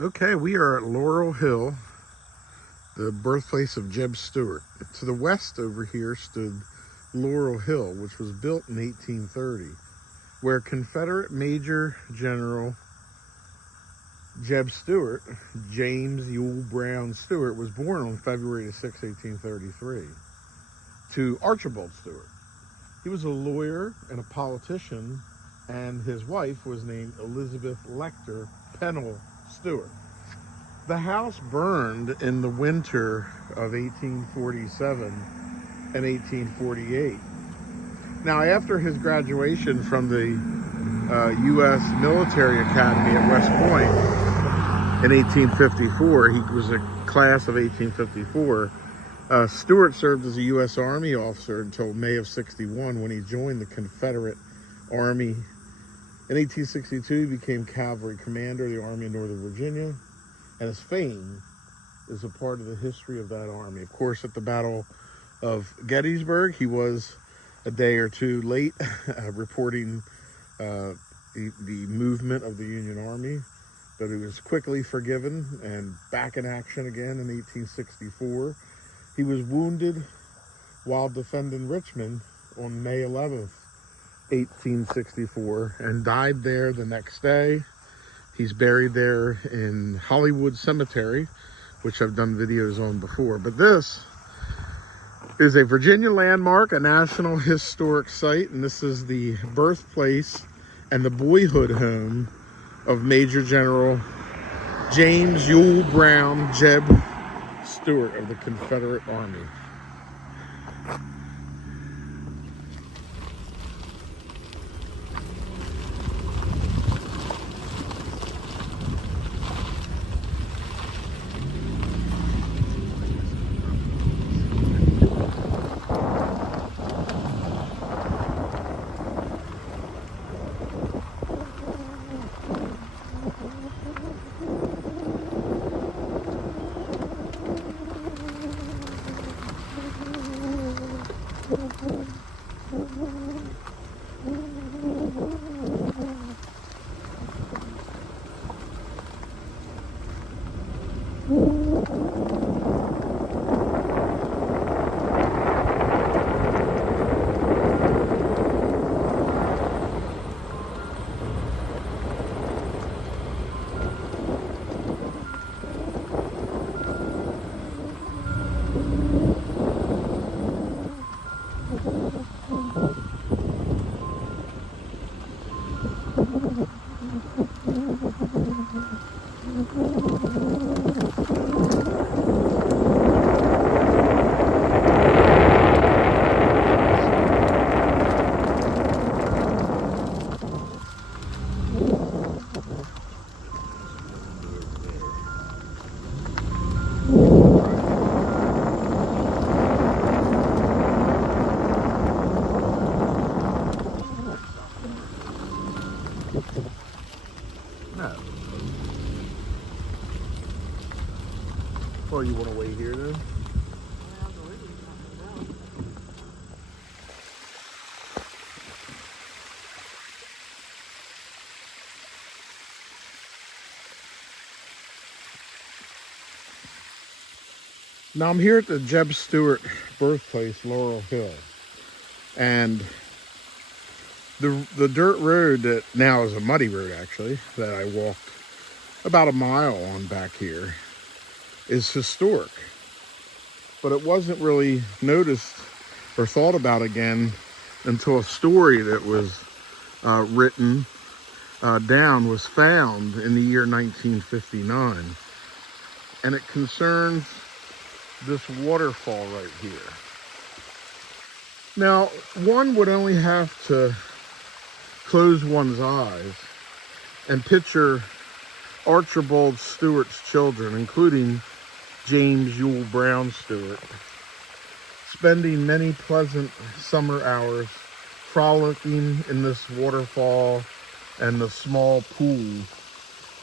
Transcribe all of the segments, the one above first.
Okay, we are at Laurel Hill, the birthplace of J.E.B. Stuart. To the west over here stood Laurel Hill, which was built in 1830, where Confederate Major General J.E.B. Stuart, James Ewell Brown Stuart, was born on February 6, 1833, to Archibald Stuart. He was a lawyer and a politician, and his wife was named Elizabeth Lecter Pennell Stuart. The house burned in the winter of 1847 and 1848. Now, after his graduation from the U.S. Military Academy at West Point in 1854, he was a class of 1854. Stuart served as a U.S. Army officer until May of '61, when he joined the Confederate Army. In 1862, he became cavalry commander of the Army of Northern Virginia, and his fame is a part of the history of that army. Of course, at the Battle of Gettysburg, he was a day or two late reporting the movement of the Union Army, but he was quickly forgiven and back in action again in 1864. He was wounded while defending Richmond on May 11th, 1864, and died there the next day. He's buried there in Hollywood Cemetery, which I've done videos on before. But this is a Virginia landmark, a National Historic Site, and this is the birthplace and the boyhood home of Major General James Ewell Brown J.E.B. Stuart of the Confederate Army. No. Well, you want to wait here then? Now I'm here at the J.E.B. Stuart birthplace, Laurel Hill, and the dirt road that now is a muddy road, actually, that I walked about a mile on back here, is historic, but it wasn't really noticed or thought about again until a story that was written down was found in the year 1959, and it concerns this waterfall right here. Now, one would only have to close one's eyes and picture Archibald Stuart's children, including James Ewell Brown Stuart, spending many pleasant summer hours frolicking in this waterfall and the small pool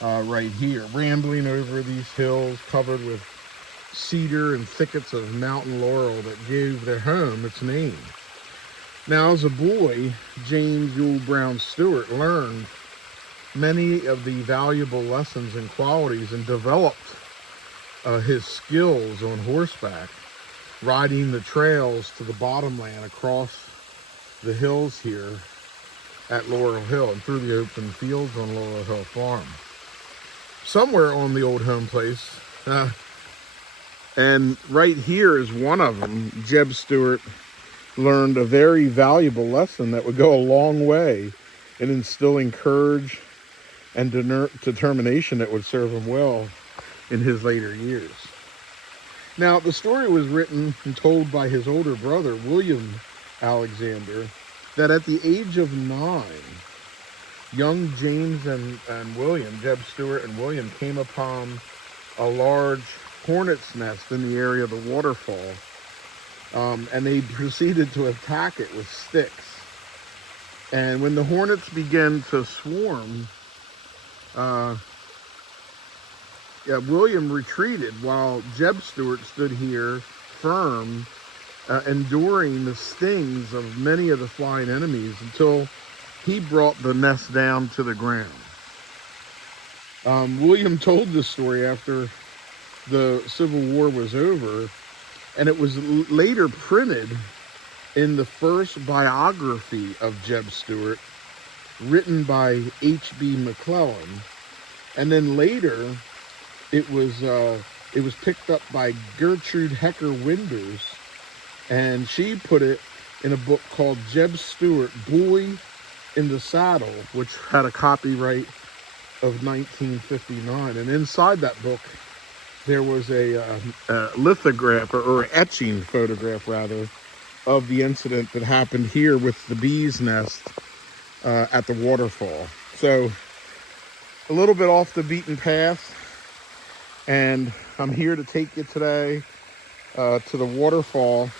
right here, rambling over these hills covered with cedar and thickets of mountain laurel that gave their home its name. Now, as a boy, James Ewell Brown Stuart learned many of the valuable lessons and qualities and developed his skills on horseback, riding the trails to the bottomland across the hills here at Laurel Hill and through the open fields on Laurel Hill Farm. Somewhere on the old home place, and right here is one of them. J.E.B. Stuart learned a very valuable lesson that would go a long way in instilling courage and determination that would serve him well in his later years. Now, the story was written and told by his older brother, William Alexander, that at the age of 9, young James and William, J.E.B. Stuart and William, came upon a large hornet's nest in the area of the waterfall, and they proceeded to attack it with sticks. And when the hornets began to swarm, William retreated while J.E.B. Stuart stood here firm, enduring the stings of many of the flying enemies until he brought the nest down to the ground. William told this story after the Civil War was over, and it was later printed in the first biography of J.E.B. Stuart, written by H.B. McClellan, and then later it was picked up by Gertrude Hecker Winders, and she put it in a book called J.E.B. Stuart, Boy in the Saddle, which had a copyright of 1959. And inside that book, there was a lithograph or etching photograph, rather, of the incident that happened here with the bee's nest at the waterfall. So a little bit off the beaten path, and I'm here to take you today to the waterfall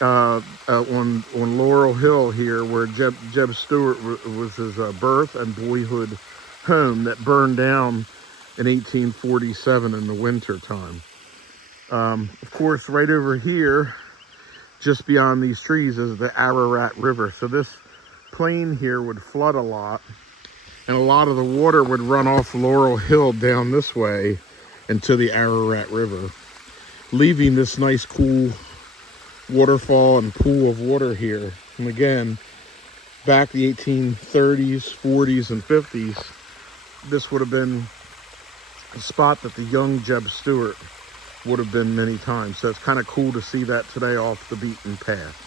on Laurel Hill here, where J.E.B. Stuart was his birth and boyhood home that burned down in 1847 in the winter time. Of course, right over here, just beyond these trees, is the Ararat River. So this plain here would flood a lot, and a lot of the water would run off Laurel Hill down this way into the Ararat River, leaving this nice cool waterfall and pool of water here. And again, back the 1830s, 40s, and 50s, this would have been a spot that the young J.E.B. Stuart would have been many times. So it's kind of cool to see that today off the beaten path.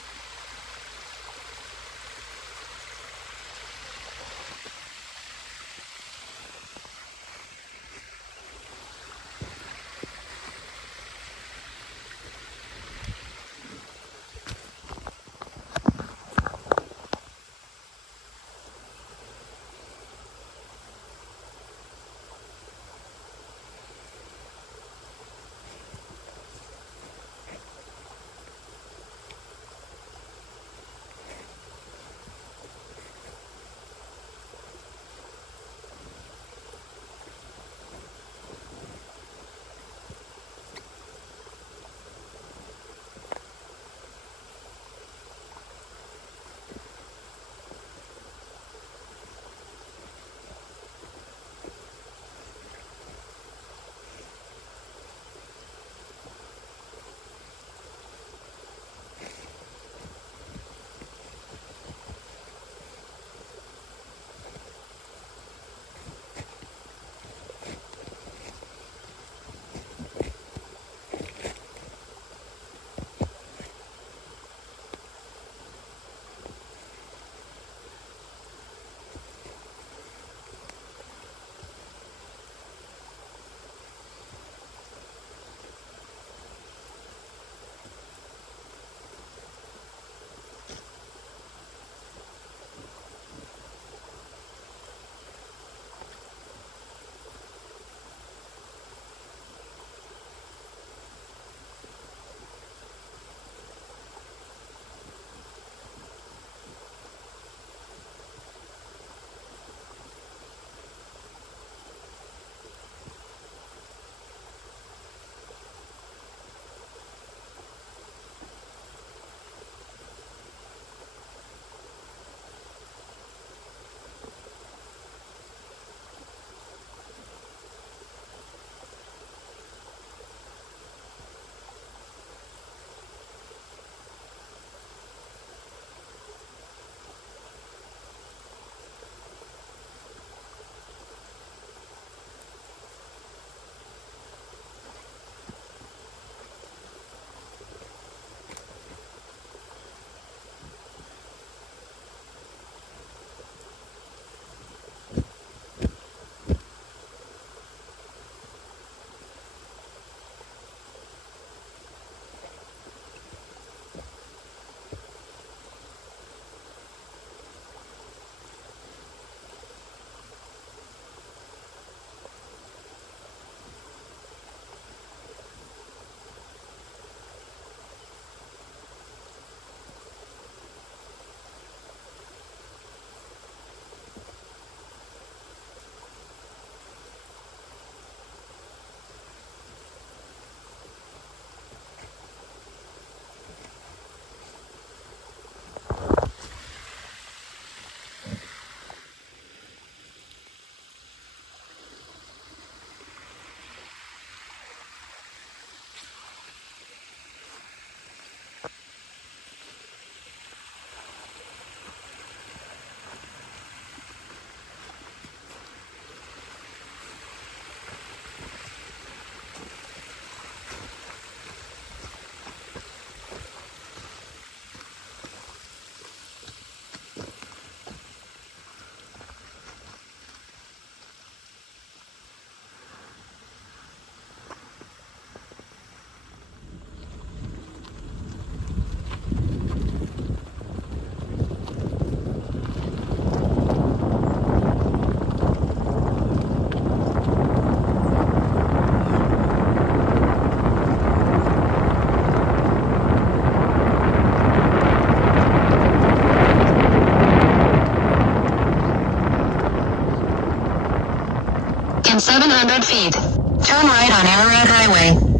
in 700 feet. Turn right on Arrowhead Highway.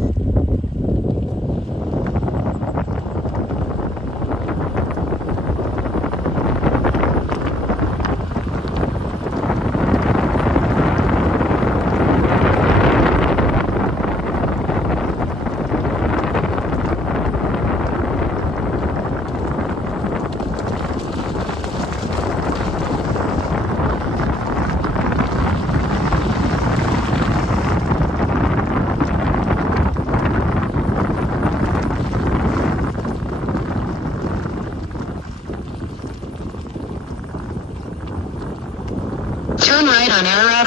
Turn right on Arrowhead